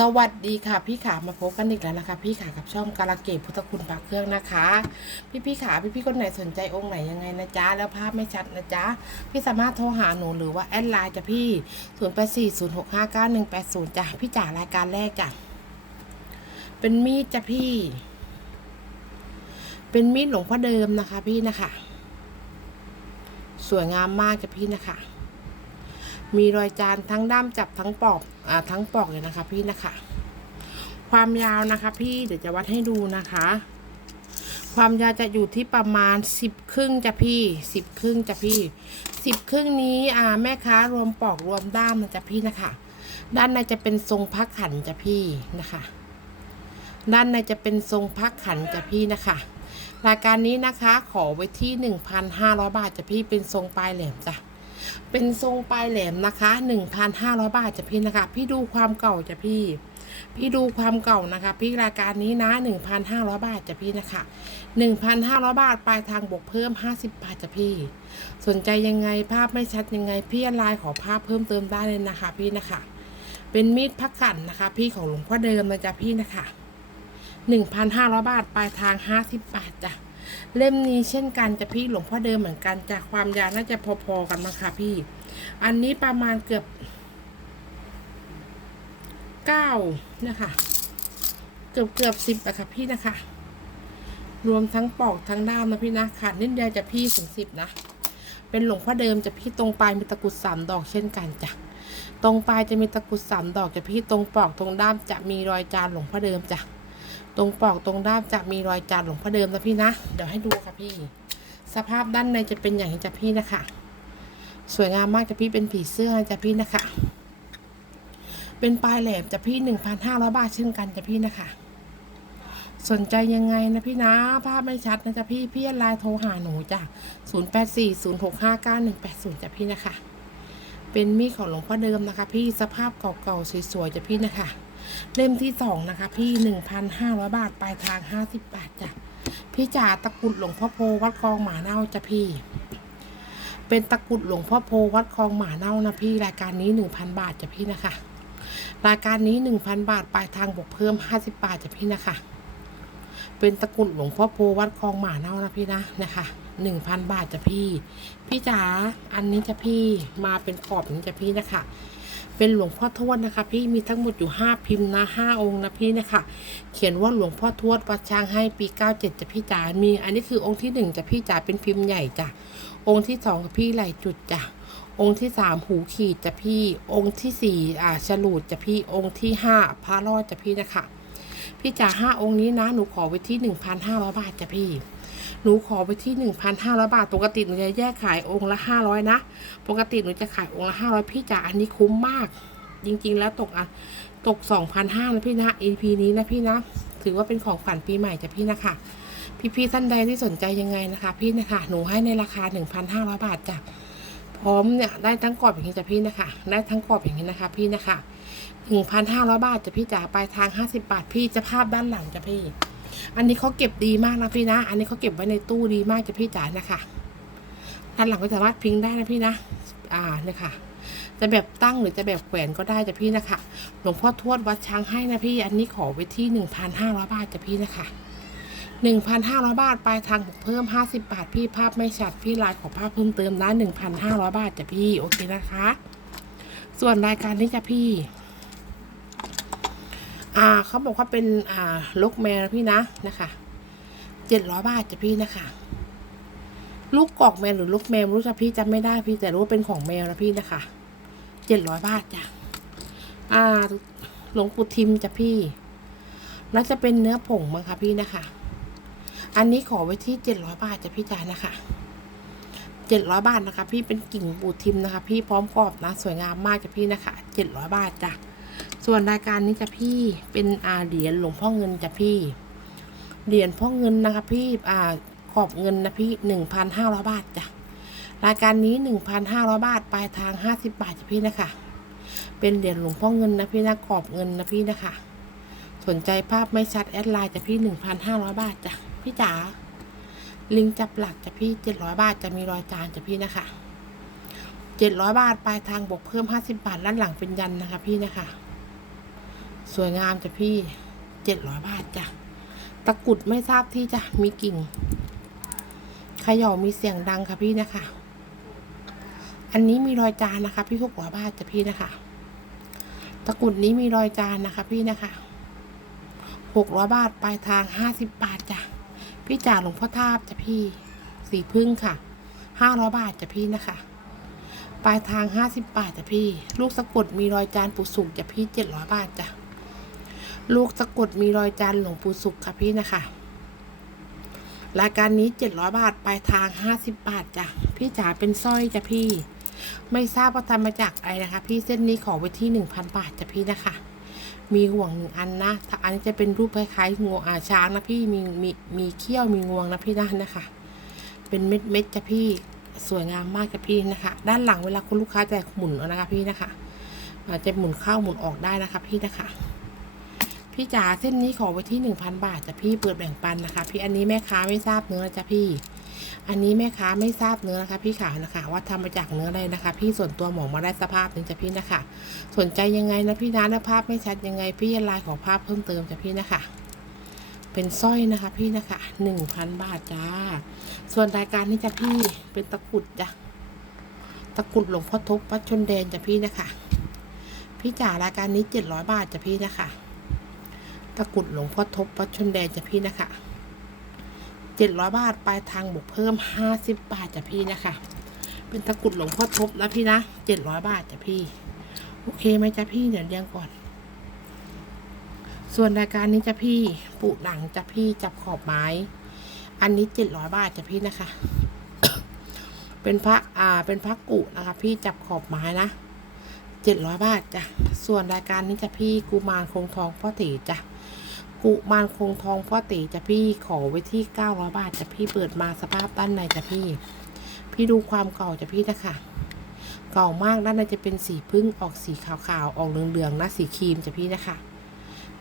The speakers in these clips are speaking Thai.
สวัสดีค่ะพี่ขามาพบกันอีกแล้วนะคะ พี่ขากับช่องการะเกดพุทธคุณพระเครื่องนะคะ พี่พี่ขาพี่พี่คนไหนสนใจองค์ไหนยังไงนะจ๊ะแล้วภาพไม่ชัดนะจ๊ะพี่สามารถโทรหาหนูหรือว่าแอดไลน์จ้ะพี่0 8 4 0 6 5 9 1 8 0จ้ะพี่จ๋ารายการแรกจ้ะเป็นมีดจ้ะพี่ เป็นมีดหลวงพ่อเดิมนะคะ พี่นะคะ สวยงามมากจ้ะพี่นะคะ มีรอยจานทั้งด้ามจับทั้งปอกอ่าทั้งปอกเลยนะคะ พี่นะคะ ความยาวนะคะ พี่เดี๋ยวจะวัดให้ดูนะคะ ความยาวจะอยู่ที่ประมาณสิบครึ่งจ้ะพี่สิบครึ่งจ้ะพี่สิบครึ่งนี้อ่าแม่ค้ารวมปอกรวมด้ามนะจ้ะพี่นะคะ ด้านในจะเป็นทรงพักขันจ้ะพี่นะคะ ด้านในจะเป็นทรงพักขันจ้ะพี่นะคะรายการนี้นะคะขอไว้ที่หนึ่งพันห้าร้อยบาทจ้ะพี่เป็นทรงปลายแหลมจ้ะ เป็นทรงปลายแหลมนะคะ 1,500 บาทจะพี่นะคะ พี่ดูความเก่าจะพี่ พี่ดูความเก่านะคะ พี่รายการนี้นะ 1,500 บาทจะพี่นะคะ 1,500 บาทปลายทางบวกเพิ่ม 50 บาทจะพี่ สนใจยังไงภาพไม่ชัดยังไง พี่ไลน์ขอภาพเพิ่มเติมได้เลยนะคะ พี่นะคะ เป็นมีดพักกันนะคะ พี่ของหลวงพ่อเดิมนะจ๊ะพี่นะคะ 1,500 บาทปลายทาง 50 บาทจ้ะ เล่มนี้เช่นกันจะพี่หลวงพ่อเดิมเหมือนกันจากความยาวน่าจะพอๆกันนะคะพี่ อันนี้ประมาณเกือบเก้านะคะ เกือบเกือบสิบอะค่ะพี่นะคะ รวมทั้งปอกทั้งด้ามนะพี่นะขาดนิดเดียวจะพี่ถึงสิบนะ เป็นหลวงพ่อเดิมจะพี่ตรงปลายมีตะกุดสามดอกเช่นกันจ้ะตรงปลายจะมีตะกุดสามดอกจะพี่ตรงปอกตรงด้ามจะมีรอยจานหลวงพ่อเดิมจ้ะ ตรงปอกตรงด้ามจะมีรอยจานหลวงพ่อเดิมนะพี่นะ เดี๋ยวให้ดูค่ะพี่ สภาพด้านในจะเป็นอย่างนี้จ้ะพี่นะคะ สวยงามมากจ้ะพี่เป็นผีเสื้อจ้ะพี่นะคะ เป็นปลายแหลมจ้ะพี่หนึ่งพันห้าร้อยบาทเช่นกันจ้ะพี่นะคะ สนใจยังไงนะพี่นะ ภาพไม่ชัดนะจ๊ะพี่พี่ไลน์โทรหาหนูจ้ะศูนย์แปดสี่ศูนย์หกห้าเก้าหนึ่งแปดศูนย์จ้ะพี่นะคะ เป็นมีดของหลวงพ่อเดิมนะคะ พี่สภาพเก่าๆสวยๆจ้ะพี่นะคะ เล่มที่สองนะคะ พี่หนึ่งพันห้าร้อยบาท ปลายทางห้าสิบบาทจ้ะ พี่จ๋าตะกุดหลวงพ่อโพวัดคลองหมาเน่าจ้ะพี่ เป็นตะกุดหลวงพ่อโพวัดคลองหมาเน่านะพี่ รายการนี้หนึ่งพันบาทจ้ะพี่นะคะ รายการนี้หนึ่งพันบาท ปลายทางบวกเพิ่มห้าสิบบาทจ้ะพี่นะคะ เป็นตะกุดหลวงพ่อโพวัดคลองหมาเน่านะพี่นะนะคะหนึ่งพันบาทจ้ะพี่ พี่จ๋า อันนี้จ้ะพี่ มาเป็นขอบนี้จ้ะพี่นะคะ เป็นหลวงพ่อทวดนะคะ พี่มีทั้งหมดอยู่ห้าพิมพ์นะห้าองค์นะพี่นะคะ เขียนว่าหลวงพ่อทวดวัดช้างให้ปีเก้าเจ็ดจะพี่จ๋ามี อันนี้คือองค์ที่หนึ่งจะพี่จ๋าเป็นพิมพ์ใหญ่จ้ะองค์ที่สองพี่ไหลจุดจ้ะองค์ที่สามหูขีดจะพี่ องค์ที่สี่อ่าฉลูดจะพี่ องค์ที่ห้าพระรอดจะพี่นะคะ พี่จ๋าห้าองค์นี้นะ หนูขอไว้ที่หนึ่งพันห้าร้อยบาทจ้ะพี่ หนูขอไปที่หนึ่งพันห้าร้อยบาท ปกติหนูจะแยกขายองค์ละห้าร้อยนะ ปกติหนูจะขายองค์ละห้าร้อยพี่จ๋าอันนี้คุ้มมาก จริงๆ แล้วตกอะตกสองพันห้านะพี่นะ EP นี้นะพี่นะ ถือว่าเป็นของขวัญปีใหม่จ้ะพี่นะคะพี่ๆท่านใดที่สนใจยังไงนะคะ พี่นะคะ หนูให้ในราคาหนึ่งพันห้าร้อยบาทจ้ะพร้อมเนี่ยได้ทั้งกรอบอย่างนี้จ้ะพี่นะคะ ได้ทั้งกรอบอย่างนี้นะคะ พี่นะคะหนึ่งพันห้าร้อยบาทจ้ะพี่จ๋าปลายทางห้าสิบาทพี่จะภาพด้านหลังจ้ะพี่ อันนี้เขาเก็บดีมากนะพี่นะ อันนี้เขาเก็บไว้ในตู้ดีมากจะพี่จ๋านะคะด้านหลังก็สามารถพิงได้นะพี่นะ อ่าเนี่ยค่ะ จะแบบตั้งหรือจะแบบแขวนก็ได้จ้ะพี่นะคะ หลวงพ่อทวดวัดช้างให้นะพี่ อันนี้ขอไว้ที่หนึ่งพันห้าร้อยบาทจ้ะพี่นะคะหนึ่งพันห้าร้อยบาทปลายทางเพิ่มห้าสิบบาทพี่ภาพไม่ชัดพี่ไลน์ขอภาพเพิ่มเติมนะหนึ่งพันห้าร้อยบาทจ้ะพี่ โอเคนะคะ ส่วนรายการนี้จ้ะพี่ อ่าเขาบอกว่าเป็นอ่าลกแมวนะพี่นะนะคะเจ็ดร้อยบาทจ้ะพี่นะคะลูกกอกแมวหรือลูกแมวรู้จ้ะพี่จำไม่ได้พี่แต่รู้ว่าเป็นของแมวนะพี่นะคะเจ็ดร้อยบาทจ้ะอ่าหลวงปู่ทิมจ้ะพี่น่าจะเป็นเนื้อผงมั้งคะพี่นะคะ อันนี้ขอไว้ที่เจ็ดร้อยบาทจ้ะพี่จ๋านะคะเจ็ดร้อยบาทนะคะ พี่เป็นกิ่งปู่ทิมนะคะ พี่พร้อมกรอบนะ สวยงามมากจ้ะพี่นะคะเจ็ดร้อยบาทจ้ะ ส่วนรายการนี้จะพี่เป็นอาเหรียญหลวงพ่อเงินจะพี่ เหรียญพ่อเงินนะคะพี่อ่าขอบเงินนะพี่หนึ่งพันห้าร้อยบาทจ้ะรายการนี้หนึ่งพันห้าร้อยบาทปลายทางห้าสิบบาทจ้ะพี่นะคะ เป็นเหรียญหลวงพ่อเงินนะพี่นะกรอบเงินนะพี่นะคะ สนใจภาพไม่ชัดแอดไลน์จ้ะพี่หนึ่งพันห้าร้อยบาทจ้ะพี่จ๋าลิงจับหลักจ้ะพี่เจ็ดร้อยบาทจะมีรอยจานจ้ะพี่นะคะเจ็ดร้อยบาทปลายทางบวกเพิ่มห้าสิบบาทด้านหลังเป็นยันนะคะพี่นะคะ สวยงามจ้ะพี่เจ็ดร้อยบาทจ้ะ ตะกุดไม่ทราบที่จ้ะ มีกิ่งขย่ามีเสียงดังค่ะพี่นะคะ อันนี้มีรอยจานนะคะ พี่หกร้อยบาทจ้ะพี่นะคะ ตะกุดนี้มีรอยจานนะคะ พี่นะคะหกร้อยบาทปลายทางห้าสิบบาทจ้ะ พี่จ่าหลวงพ่อทาบจ้ะพี่ สีพึ่งค่ะห้าร้อยบาทจ้ะพี่นะคะปลายทางห้าสิบบาทจ้ะพี่ ลูกสะกดมีรอยจานปุสุกจ้ะพี่เจ็ดร้อยบาทจ้ะ ลูกสะกดมีรอยจานหลวงปู่สุขค่ะพี่นะคะ รายการนี้เจ็ดร้อยบาทปลายทางห้าสิบบาทจ้ะพี่จ๋าเป็นสร้อยจ้ะพี่ ไม่ทราบว่าทำมาจากอะไรนะคะ พี่เส้นนี้ขอไว้ที่หนึ่งพันบาทจ้ะพี่นะคะ มีห่วงหนึ่งอันนะถ้าอันนี้จะเป็นรูปคล้ายๆงวงอาช้างนะพี่มีมีมีเขี้ยวมีงวงนะพี่นะนะคะ เป็นเม็ดเม็ดจ้ะพี่สวยงามมากจ้ะพี่นะคะ ด้านหลังเวลาคุณลูกค้าจะหมุนนะคะพี่นะคะอาจจะหมุนเข้าหมุนออกได้นะคะพี่นะคะ พี่จ๋าเส้นนี้ขอไว้ที่หนึ่งพันบาทจ้ะพี่เปิดแบ่งปันนะคะ พี่อันนี้แม่ค้าไม่ทราบเนื้อนะจ้ะพี่ อันนี้แม่ค้าไม่ทราบเนื้อนะคะพี่ขาวนะคะ ว่าทำมาจากเนื้ออะไรนะคะ พี่ส่วนตัวหมอมาได้สภาพหนึ่งจ้ะพี่นะคะ สนใจยังไงนะพี่นะถ้าภาพไม่ชัดยังไงพี่ไลน์ขอภาพเพิ่มเติมจ้ะพี่นะคะ เป็นสร้อยนะคะพี่นะคะหนึ่งพันบาทจ้า ส่วนรายการนี้จ้ะพี่เป็นตะกุดจ้ะตะกุดหลวงพ่อทบวัดชนแดนจ้ะพี่นะคะ พี่จ๋ารายการนี้เจ็ดร้อยบาทจ้ะพี่นะคะ ตะกรุดหลวงพ่อทบวัดชนแดนจ้ะพี่นะคะเจ็ดร้อยบาทปลายทางบวกเพิ่มห้าสิบบาทจ้ะพี่นะคะ เป็นตะกรุดหลวงพ่อทบนะพี่นะเจ็ดร้อยบาทจ้ะพี่ โอเคไหมจ้ะพี่เดี๋ยวเรียงก่อน ส่วนรายการนี้จ้ะพี่ปูหนังจ้ะพี่จับขอบไม้ อันนี้เจ็ดร้อยบาทจ้ะพี่นะคะ เป็นพระอ่าเป็นพระกุนะคะ พี่จับขอบไม้นะเจ็ดร้อยบาทจ้ะส่วนรายการนี้จ้ะพี่กุมารคงทองพ่อตีจ้ะ กุมารคงทองพ่อตีจะพี่ขอไว้ที่เก้าร้อยบาทจะพี่เปิดมาสภาพด้านในจะพี่ พี่ดูความเก่าจะพี่นะคะเก่ามากด้านในจะเป็นสีพึ่งออกสีขาวๆออกเหลืองๆนะสีครีมจะพี่นะคะ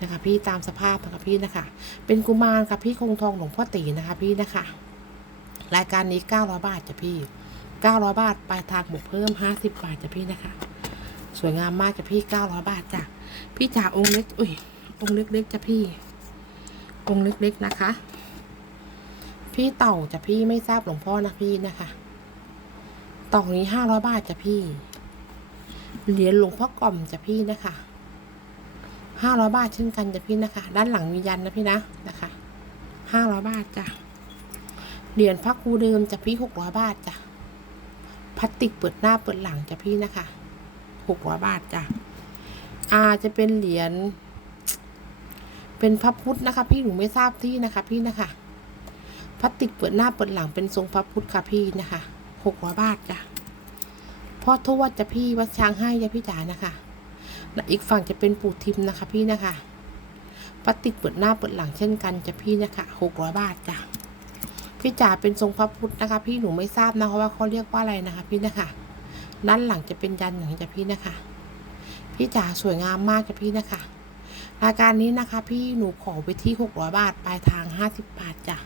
นะคะพี่ตามสภาพนะคะพี่นะคะ เป็นกุมารค่ะพี่คงทองหลวงพ่อตีนะคะพี่นะคะ รายการนี้เก้าร้อยบาทจะพี่เก้าร้อยบาทปลายทางบวกเพิ่มห้าสิบบาทจะพี่นะคะ สวยงามมากจะพี่เก้าร้อยบาทจ้ะพี่จ๋าองค์เล็กอุ้ย องค์เล็กๆจ้ะพี่ องค์เล็กๆนะคะ พี่เต่าจ้ะพี่ไม่ทราบหลวงพ่อนะพี่นะคะเต่านี้ห้าร้อยบาทจ้ะพี่ เหรียญหลวงพ่อกล่อมจ้ะพี่นะคะห้าร้อยบาทเช่นกันจ้ะพี่นะคะ ด้านหลังมียันนะพี่นะนะคะห้าร้อยบาทจ้ะเหรียญพระครูเดิมจ้ะพี่หกร้อยบาทจ้ะพลาสติกเปิดหน้าเปิดหลังจ้ะพี่นะคะหกร้อยบาทจ้ะอาจะเป็นเหรียญ เป็นพระพุทธนะคะ พี่หนูไม่ทราบที่นะคะ พี่นะคะพลาสติกเปิดหน้าเปิดหลังเป็นทรงพระพุทธค่ะพี่นะคะหกร้อยบาทจ้ะพ่อทวดจะพี่วัดช้างให้จ้ะพี่จ๋านะคะและอีกฝั่งจะเป็นปู่ทิมนะคะ พี่นะคะพลาสติกเปิดหน้าเปิดหลังเช่นกันจะพี่นะคะหกร้อยบาทจ้ะพี่จ๋าเป็นทรงพระพุทธนะคะ พี่หนูไม่ทราบนะคะว่าเขาเรียกว่าอะไรนะคะ พี่นะคะด้านหลังจะเป็นยันอย่างจะพี่นะคะ พี่จ๋าสวยงามมากจะพี่นะคะ รายการนี้นะคะพี่หนูขอไปที่หกร้อยบาท ปลายทางห้าสิบบาทจ้ะ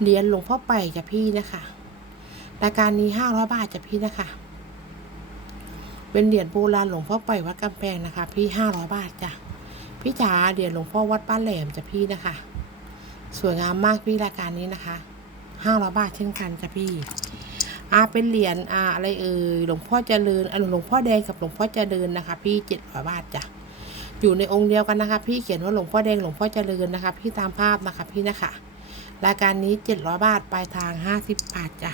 เหรียญหลวงพ่อไปจ้ะพี่นะคะ รายการนี้ห้าร้อยบาทจ้ะพี่นะคะ เป็นเหรียญโบราณหลวงพ่อไปวัดกำแพงนะคะ พี่ห้าร้อยบาทจ้ะพี่จ๋าเหรียญหลวงพ่อวัดบ้านแหลมจ้ะพี่นะคะ สวยงามมากพี่รายการนี้นะคะห้าร้อยบาทเช่นกันจ้ะพี่อ่าเป็นเหรียญอ่าอะไรเอ่ยหลวงพ่อเจริญอ่าหลวงพ่อแดงกับหลวงพ่อเจริญนะคะ พี่เจ็ดร้อยบาทจ้ะ อยู่ในองค์เดียวกันนะคะ พี่เขียนว่าหลวงพ่อแดงหลวงพ่อเจริญนะคะ พี่ตามภาพนะคะพี่นะคะรายการนี้เจ็ดร้อยบาทปลายทางห้าสิบบาทจ้ะ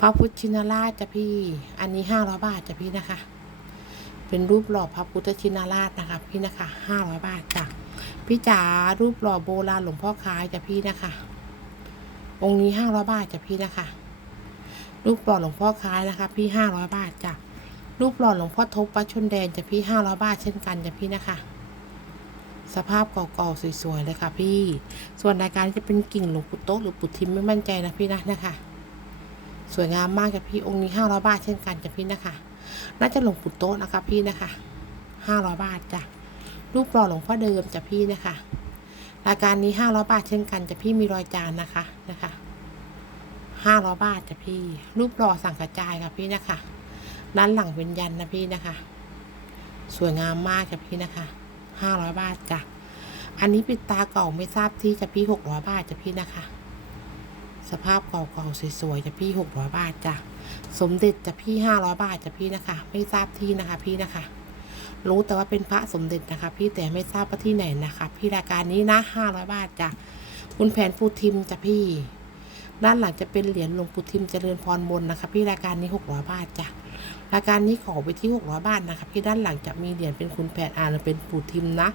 พระพุทธชินราชจ้ะพี่ อันนี้ห้าร้อยบาทจ้ะพี่นะคะ เป็นรูปหล่อพระพุทธชินราชนะคะ พี่นะคะห้าร้อยบาทจ้ะพี่จ๋ารูปหล่อโบราณหลวงพ่อคล้ายจ้ะพี่นะคะ องค์นี้ห้าร้อยบาทจ้ะพี่นะคะ รูปหล่อหลวงพ่อคล้ายนะคะ พี่ห้าร้อยบาทจ้ะ รูปหล่อหลวงพ่อทบวัดชนแดนจะพี่ห้าร้อยบาทเช่นกันจะพี่นะคะ สภาพเก่าๆสวยๆเลยค่ะ พี่ ส่วนรายการจะเป็นกิ่งหลวงปู่โต๊ะหรือปู่ทิมไม่มั่นใจนะพี่นะนะคะ สวยงามมากจะพี่องค์นี้ห้าร้อยบาทเช่นกันจะพี่นะคะ น่าจะหลวงปู่โต๊ะนะคะพี่นะคะห้าร้อยบาทจ้ะรูปหล่อหลวงพ่อเดิมจะพี่นะคะ รายการนี้ห้าร้อยบาทเช่นกันจะพี่มีรอยจานนะคะนะคะห้าร้อยบาทจะพี่ รูปหล่อสั่งกระจายค่ะพี่นะคะ ด้านหลังเป็นยันนะพี่นะคะ สวยงามมากจ้ะพี่นะคะห้าร้อยบาทจ้ะอันนี้ปิดตาเก่าไม่ทราบที่จะพี่หกร้อยบาทจ้ะพี่นะคะ สภาพเก่าๆสวยๆจะพี่หกร้อยบาทจ้ะสมเด็จจะพี่ห้าร้อยบาทจะพี่นะคะ ไม่ทราบที่นะคะ พี่นะคะ รู้แต่ว่าเป็นพระสมเด็จนะคะ พี่แต่ไม่ทราบว่าที่ไหนนะคะ พี่รายการนี้นะห้าร้อยบาทจ้ะคุณแผนปูทิมจ้ะพี่ ด้านหลังจะเป็นเหรียญหลวงปู่ทิมเจริญพรบนนะคะ พี่รายการนี้หกร้อยบาทจ้ะ รายการนี้ขอไปที่หกร้อยบาทนะคะพี่ด้านหลังจะมีเหรียญเป็นคุณแผนอ่านเป็นปู่ทิมนะ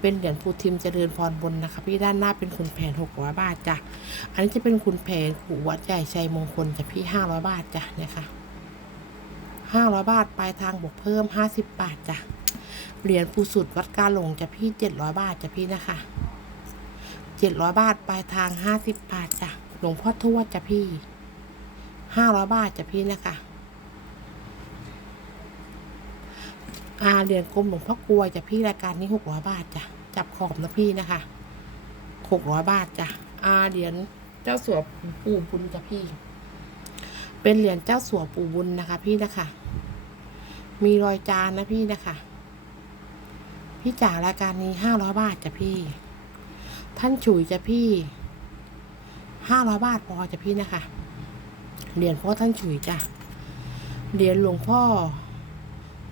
เป็นเหรียญปู่ทิมเจริญพรบนนะคะพี่ด้านหน้าเป็นคุณแผนหกร้อยบาทจ้ะอันนี้จะเป็นคุณแผนปู่วัดใหญ่ชัยมงคลจ้ะพี่ห้าร้อยบาทจ้ะนี่ยค่ะห้าร้อยบาทปลายทางบวกเพิ่มห้าสิบบาทจ้ะเหรียญปู่สุดวัดกาหลงจ้ะพี่เจ็ดร้อยบาทจ้ะพี่นะคะเจ็ดร้อยบาทปลายทางห้าสิบบาทจ้ะหลวงพ่อทวดจ้ะพี่ห้าร้อยบาทจ้ะพี่นะคะ อาเหรียญกลมหลวงพ่อกลัวจ้ะพี่รายการนี้หกร้อยบาทจ้ะจับขอบนะพี่นะคะหกร้อยบาทจ้ะอาเหรียญเจ้าสัวปู่บุญจ้ะพี่ เป็นเหรียญเจ้าสัวปู่บุญนะคะ พี่นะคะ มีรอยจานนะพี่นะคะ พี่จ๋ารายการนี้ห้าร้อยบาทจ้ะพี่ ท่านฉุยจ้ะพี่ห้าร้อยบาทพอจ้ะพี่นะคะเหรียญพ่อท่านฉุยจ้ะเหรียญหลวงพ่อ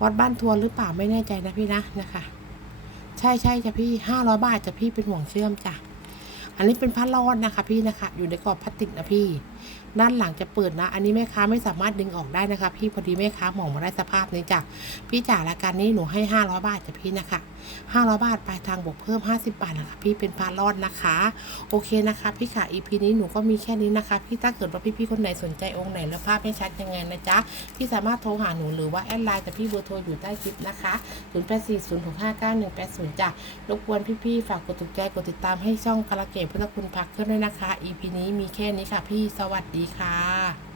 วัดบ้านทวนหรือเปล่าไม่แน่ใจนะพี่นะนะคะ ใช่ใช่จ้ะพี่ห้าร้อยบาทจ้ะพี่เป็นห่วงเชื่อมจ้ะอันนี้เป็นผ้ารอดนะคะ พี่นะคะ อยู่ในกรอบพลาสติกนะพี่ ด้านหลังจะเปิดนะ อันนี้แม่ค้าไม่สามารถดึงออกได้นะคะ พี่พอดีแม่ค้ามองมาได้สภาพนี้จ้ะพี่จ๋ารายการนี้หนูให้ห้าร้อยบาทจ้ะพี่นะคะห้าร้อยบาทปลายทางบวกเพิ่มห้าสิบบาทนะคะพี่เป็นผ้ารอดนะคะ โอเคนะคะพี่ค่ะ EP นี้หนูก็มีแค่นี้นะคะ พี่ถ้าเกิดว่าพี่ๆคนไหนสนใจองค์ไหนแล้วภาพไม่ชัดยังไงนะจ๊ะพี่สามารถโทรหาหนูหรือว่าแอดไลน์แต่พี่เบอร์โทรอยู่ใต้คลิปนะคะ0 8 4 0 6 5 9 1 8 0จ้ะรบกวนพี่ๆฝากกดถูกใจกดติดตามให้ช่องคาราเกะพุทธคุณพักเครื่องด้วยนะคะ EP นี้มีแค่นี้ค่ะพี่สวัสดีค่ะ